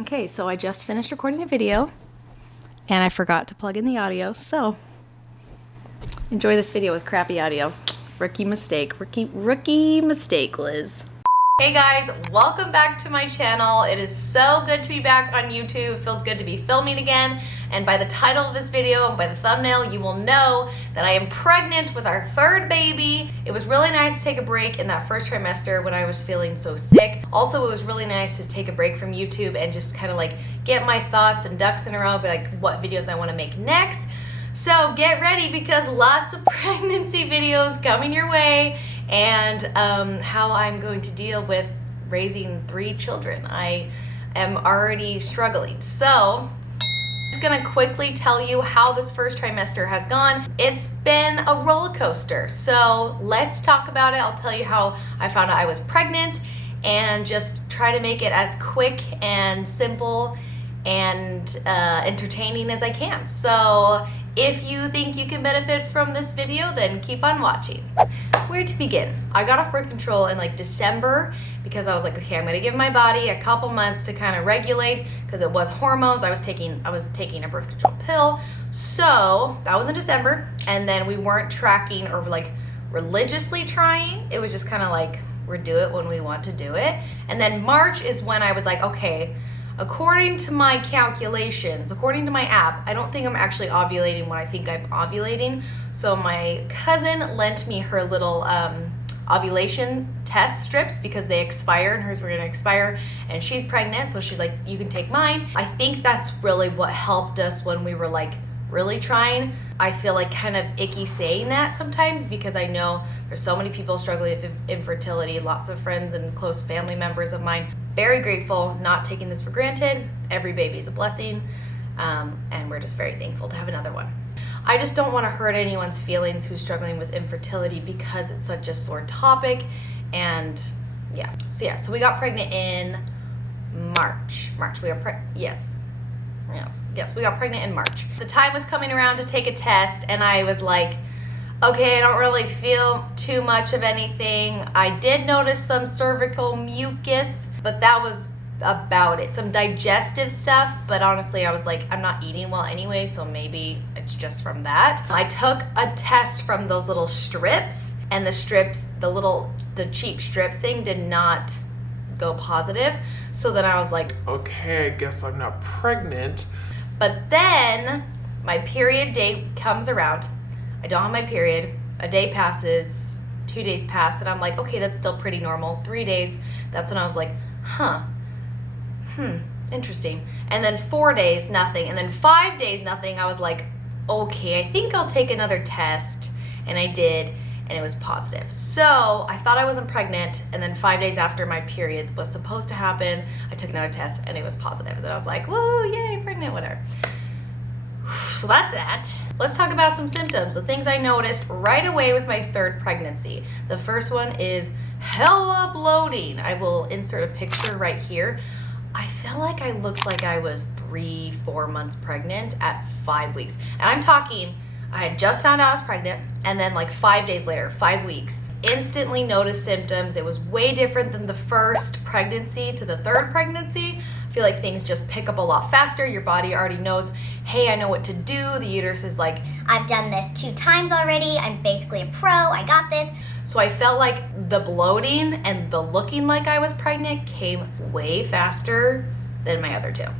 Okay, so I just finished recording a video and I forgot to plug in the audio, so enjoy this video with crappy audio. Rookie mistake, rookie mistake, Liz. Hey guys, welcome back to my channel. It is so good to be back on YouTube. It feels good to be filming again. And by the title of this video and by the thumbnail, you will know that I am pregnant with our third baby. It was really nice to take a break in that first trimester when I was feeling so sick. Also, it was really nice to take a break from YouTube and just kind of like get my thoughts and ducks in a row, like what videos I want to make next. So get ready because lots of pregnancy videos coming your way, and how I'm going to deal with raising 3 children. I am already struggling. So I'm just gonna quickly tell you how this first trimester has gone. It's been a roller coaster. So let's talk about it. I'll tell you how I found out I was pregnant and just try to make it as quick and simple and entertaining as I can. So if you think you can benefit from this video, then keep on watching. Where to begin? I got off birth control in like December because I was like, okay, I'm gonna give my body a couple months to kind of regulate because it was hormones. I was taking a birth control pill. So that was in December, and then we weren't tracking or like religiously trying. It was just kind of like, we do it when we want to do it. And then March is when I was like, okay, according to my calculations, according to my app, I don't think I'm actually ovulating when I think I'm ovulating. So my cousin lent me her little ovulation test strips because they expired, and hers were gonna expire, and she's pregnant, so she's like, you can take mine. I think that's really what helped us when we were like really trying. I feel like kind of icky saying that sometimes because I know there's so many people struggling with infertility, lots of friends and close family members of mine. Very grateful, not taking this for granted. Every baby is a blessing, and we're just very thankful to have another one. I just don't want to hurt anyone's feelings who's struggling with infertility because it's such a sore topic, and yeah. So we got pregnant in March. Yes, we got pregnant in March. The time was coming around to take a test, and I was like, okay, I don't really feel too much of anything. I did notice some cervical mucus, but that was about it. Some digestive stuff, but honestly, I was like, I'm not eating well anyway, so maybe it's just from that. I took a test from those little strips, and the strips, the cheap strip thing did not go positive. So then I was like, okay, I guess I'm not pregnant. But then my period date comes around. I don't have my period. A day passes, 2 days pass, and I'm like, okay, that's still pretty normal. 3 days, that's when I was like, interesting. And then 4 days, nothing. And then 5 days, nothing. I was like, okay, I think I'll take another test. And I did, and it was positive. So I thought I wasn't pregnant, and then 5 days after my period was supposed to happen, I took another test, and it was positive. And then I was like, woo, yay, pregnant, whatever. So that's that. Let's talk about some symptoms, the things I noticed right away with my third pregnancy. The first one is hella bloating. I will insert a picture right here. I feel like I looked like I was 3-4 months pregnant at 5 weeks. And I'm talking, I had just found out I was pregnant, and then like 5 days later, 5 weeks, instantly noticed symptoms. It was way different than the first pregnancy to the third pregnancy. I feel like things just pick up a lot faster. Your body already knows, hey, I know what to do. The uterus is like, I've done this 2 times already. I'm basically a pro. I got this. So I felt like the bloating and the looking like I was pregnant came way faster than my other 2. Yeah,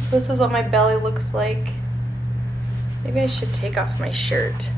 so this is what my belly looks like. Maybe I should take off my shirt.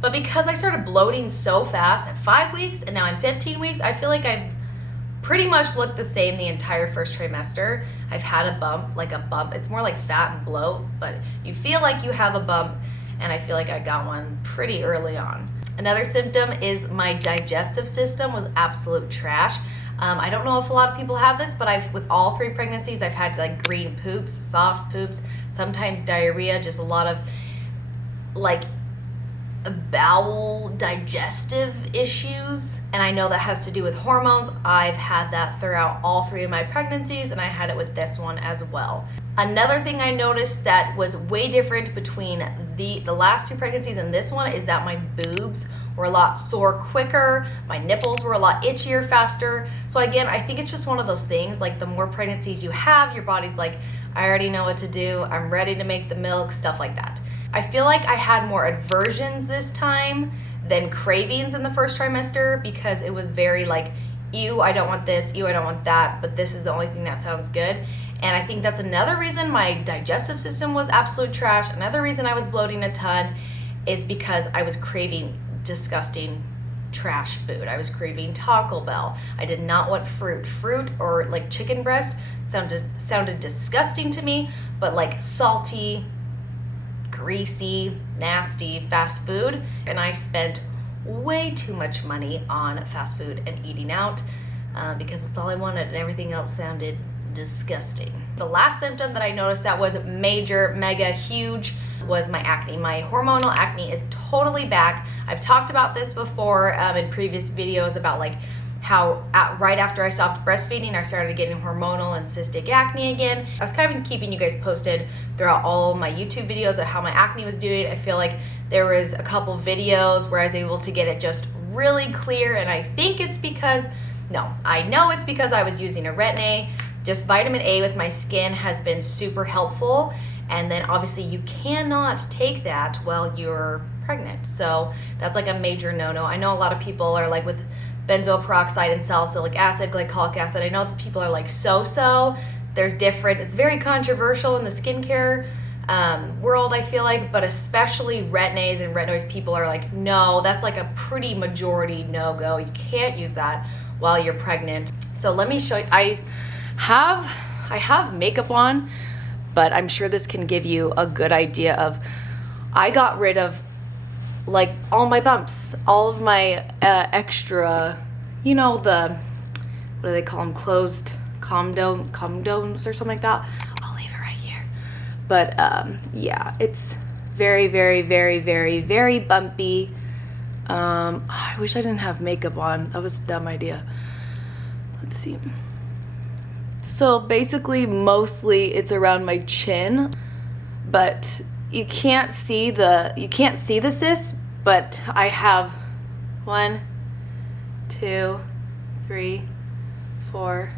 But because I started bloating so fast at 5 weeks and now I'm 15 weeks, I feel like I've pretty much looked the same the entire first trimester. I've had a bump, It's more like fat and bloat, but you feel like you have a bump, and I feel like I got one pretty early on. Another symptom is my digestive system was absolute trash. I don't know if a lot of people have this, but with all 3 pregnancies, I've had like green poops, soft poops, sometimes diarrhea, just a lot of like bowel digestive issues. And I know that has to do with hormones. I've had that throughout all 3 of my pregnancies, and I had it with this one as well. Another thing I noticed that was way different between the last 2 pregnancies and this one is that my boobs were a lot sore quicker. My nipples were a lot itchier faster. So again, I think it's just one of those things, like the more pregnancies you have, your body's like, I already know what to do. I'm ready to make the milk, stuff like that. I feel like I had more aversions this time than cravings in the first trimester because it was very like, ew, I don't want this, ew, I don't want that, but this is the only thing that sounds good. And I think that's another reason my digestive system was absolute trash. Another reason I was bloating a ton is because I was craving disgusting trash food. I was craving Taco Bell. I did not want fruit. Fruit or like chicken breast sounded disgusting to me, but like salty, greasy, nasty fast food. And I spent way too much money on fast food and eating out because that's all I wanted, and everything else sounded disgusting. The last symptom that I noticed that was major, mega huge was my acne. My hormonal acne is totally back. I've talked about this before in previous videos about like how right after I stopped breastfeeding, I started getting hormonal and cystic acne again. I was kind of keeping you guys posted throughout all of my YouTube videos of how my acne was doing. I feel like there was a couple videos where I was able to get it just really clear, and I think it's because, no, I know it's because I was using a retin-A. Just vitamin A with my skin has been super helpful. And then obviously you cannot take that while you're pregnant. So that's like a major no-no. I know a lot of people are like with benzoyl peroxide and salicylic acid, glycolic acid. I know that people are like so-so. There's different, it's very controversial in the skincare world, I feel like, but especially retin-A's and retinoids, people are like, no, that's like a pretty majority no-go. You can't use that while you're pregnant. So let me show you, I have makeup on, but I'm sure this can give you a good idea of, I got rid of like all my bumps, all of my extra, you know, the, what do they call them, closed condoms or something like that. I'll leave it right here. But yeah, it's very, very, very, very, very bumpy. I wish I didn't have makeup on. That was a dumb idea. Let's see. So basically, mostly it's around my chin, but you can't see the cysts, but I have 1, 2, 3, 4,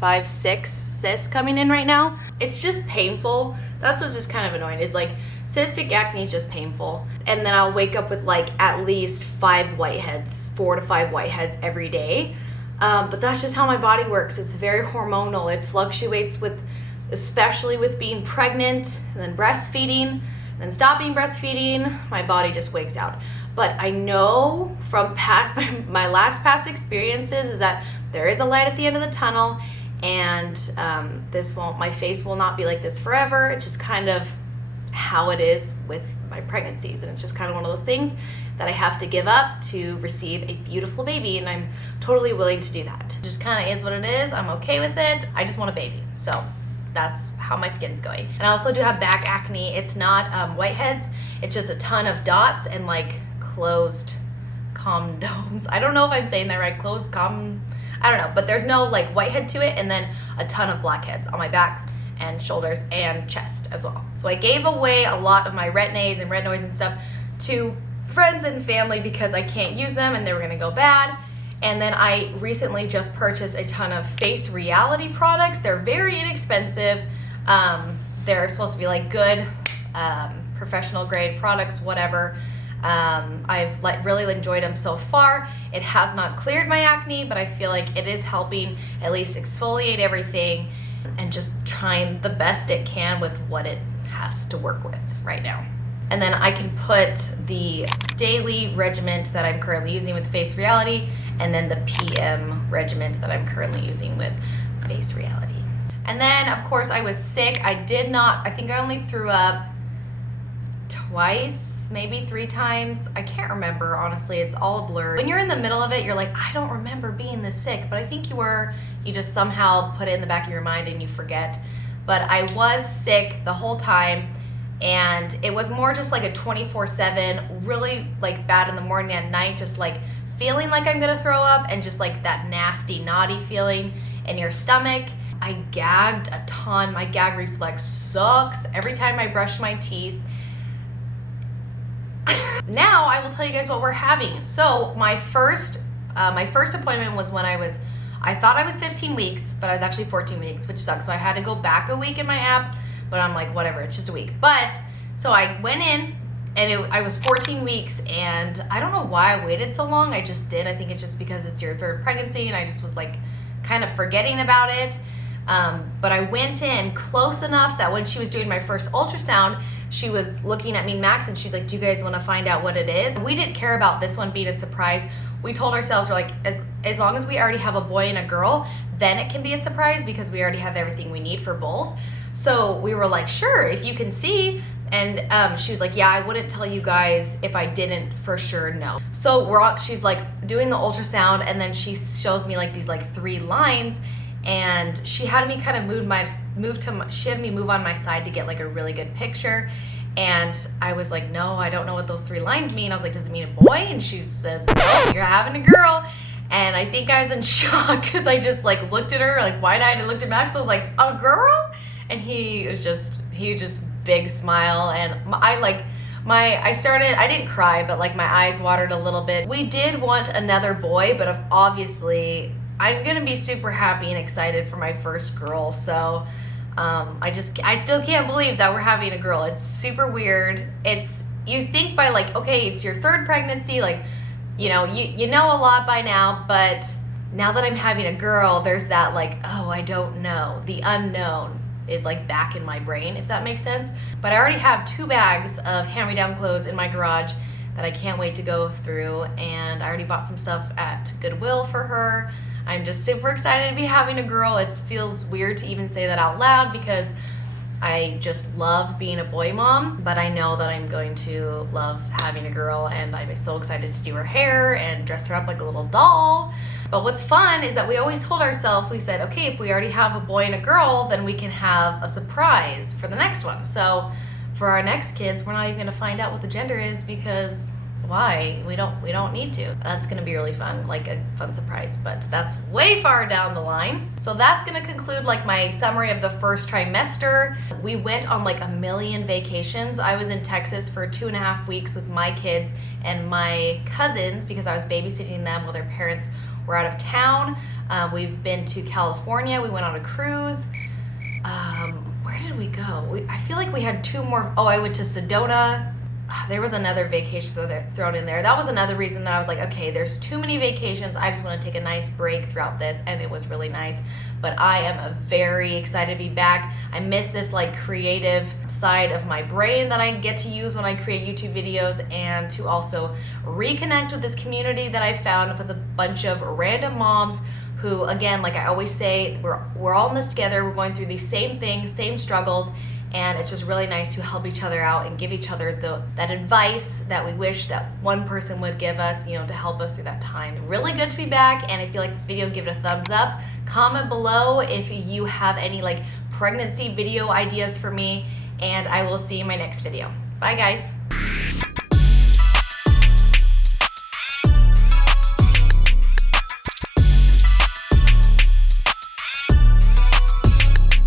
5, 6 cysts coming in right now. It's just painful. That's what's just kind of annoying, is like cystic acne is just painful. And then I'll wake up with like at least 5 whiteheads, 4 to 5 whiteheads every day. But that's just how my body works. It's very hormonal. It fluctuates with, especially with being pregnant and then breastfeeding and then stopping breastfeeding, my body just wakes out. But I know from past, my last past experiences is that there is a light at the end of the tunnel, and my face will not be like this forever. It's just kind of how it is with my pregnancies, and it's just kind of one of those things that I have to give up to receive a beautiful baby, and I'm totally willing to do that. It just kind of is what it is. I'm okay with it. I just want a baby. So that's how my skin's going. And I also do have back acne. It's not whiteheads. It's just a ton of dots and like closed condoms. I don't know if I'm saying that right. I don't know, but there's no like whitehead to it, and then a ton of blackheads on my back and shoulders and chest as well. So I gave away a lot of my retin-A's and retinoids and stuff to friends and family because I can't use them and they were gonna go bad. And then I recently just purchased a ton of Face Reality products. They're very inexpensive. They're supposed to be like good, professional grade products, whatever. I've really enjoyed them so far. It has not cleared my acne, but I feel like it is helping at least exfoliate everything and just trying the best it can with what it has to work with right now. And then I can put the daily regimen that I'm currently using with Face Reality, and then the PM regimen that I'm currently using with Face Reality. And then of course I was sick. I think I only threw up twice, maybe 3 times. I can't remember, honestly. It's all blurred. When you're in the middle of it, you're like, I don't remember being this sick, but I think you were. You just somehow put it in the back of your mind and you forget. But I was sick the whole time, and it was more just like a 24/7, really like bad in the morning and at night, just like feeling like I'm gonna throw up, and just like that nasty, naughty feeling in your stomach. I gagged a ton. My gag reflex sucks. Every time I brush my teeth, now I will tell you guys what we're having. So my first appointment was when I thought I was 15 weeks, but I was actually 14 weeks, which sucks. So I had to go back a week in my app, but I'm like, whatever, it's just a week. But, so I went in, and I was 14 weeks, and I don't know why I waited so long. I just did. I think it's just because it's your third pregnancy, and I just was like kind of forgetting about it. But I went in close enough that when she was doing my first ultrasound, she was looking at me, Max, and she's like, do you guys want to find out what it is? We didn't care about this one being a surprise. We told ourselves, we're like, as long as we already have a boy and a girl, then it can be a surprise because we already have everything we need for both. So we were like, sure, if you can see. And she was like, yeah, I wouldn't tell you guys if I didn't for sure know. So she's like doing the ultrasound, and then she shows me like these like 3 lines, and she had me kind of she had me move on my side to get like a really good picture. And I was like, no, I don't know what those 3 lines mean. I was like, does it mean a boy? And she says, no, you're having a girl. And I think I was in shock because I just like looked at her like wide-eyed and looked at Max. I was like, a girl? And he just big smile, and I didn't cry, but like my eyes watered a little bit. We did want another boy, but obviously I'm gonna be super happy and excited for my first girl. So I still can't believe that we're having a girl. It's super weird. You think by like, okay, it's your 3rd pregnancy, like, you know a lot by now, but now that I'm having a girl, there's that like, oh, I don't know, the unknown is like back in my brain, if that makes sense. But I already have 2 bags of hand-me-down clothes in my garage that I can't wait to go through, and I already bought some stuff at Goodwill for her. I'm just super excited to be having a girl. It feels weird to even say that out loud because I just love being a boy mom, but I know that I'm going to love having a girl, and I'm so excited to do her hair and dress her up like a little doll. But what's fun is that we always told ourselves, we said, okay, if we already have a boy and a girl, then we can have a surprise for the next one. So for our next kids, we're not even gonna find out what the gender is because why? We don't need to. That's gonna be really fun, like a fun surprise, but that's way far down the line. So that's gonna conclude like my summary of the first trimester. We went on like a million vacations. I was in Texas for 2.5 weeks with my kids and my cousins because I was babysitting them while their parents were out of town. We've been to California. We went on a cruise. Where did we go? I feel like we had 2 more. Oh, I went to Sedona. There was another vacation thrown in there. That was another reason that I was like, okay, there's too many vacations. I just want to take a nice break throughout this, and it was really nice. But I am very excited to be back. I miss this like creative side of my brain that I get to use when I create YouTube videos, and to also reconnect with this community that I found with a bunch of random moms who, again, like I always say, we're all in this together. We're going through these same things, same struggles. And it's just really nice to help each other out and give each other that advice that we wish that one person would give us, you know, to help us through that time. Really good to be back, and if you like this video, give it a thumbs up. Comment below if you have any like pregnancy video ideas for me, and I will see you in my next video. Bye guys.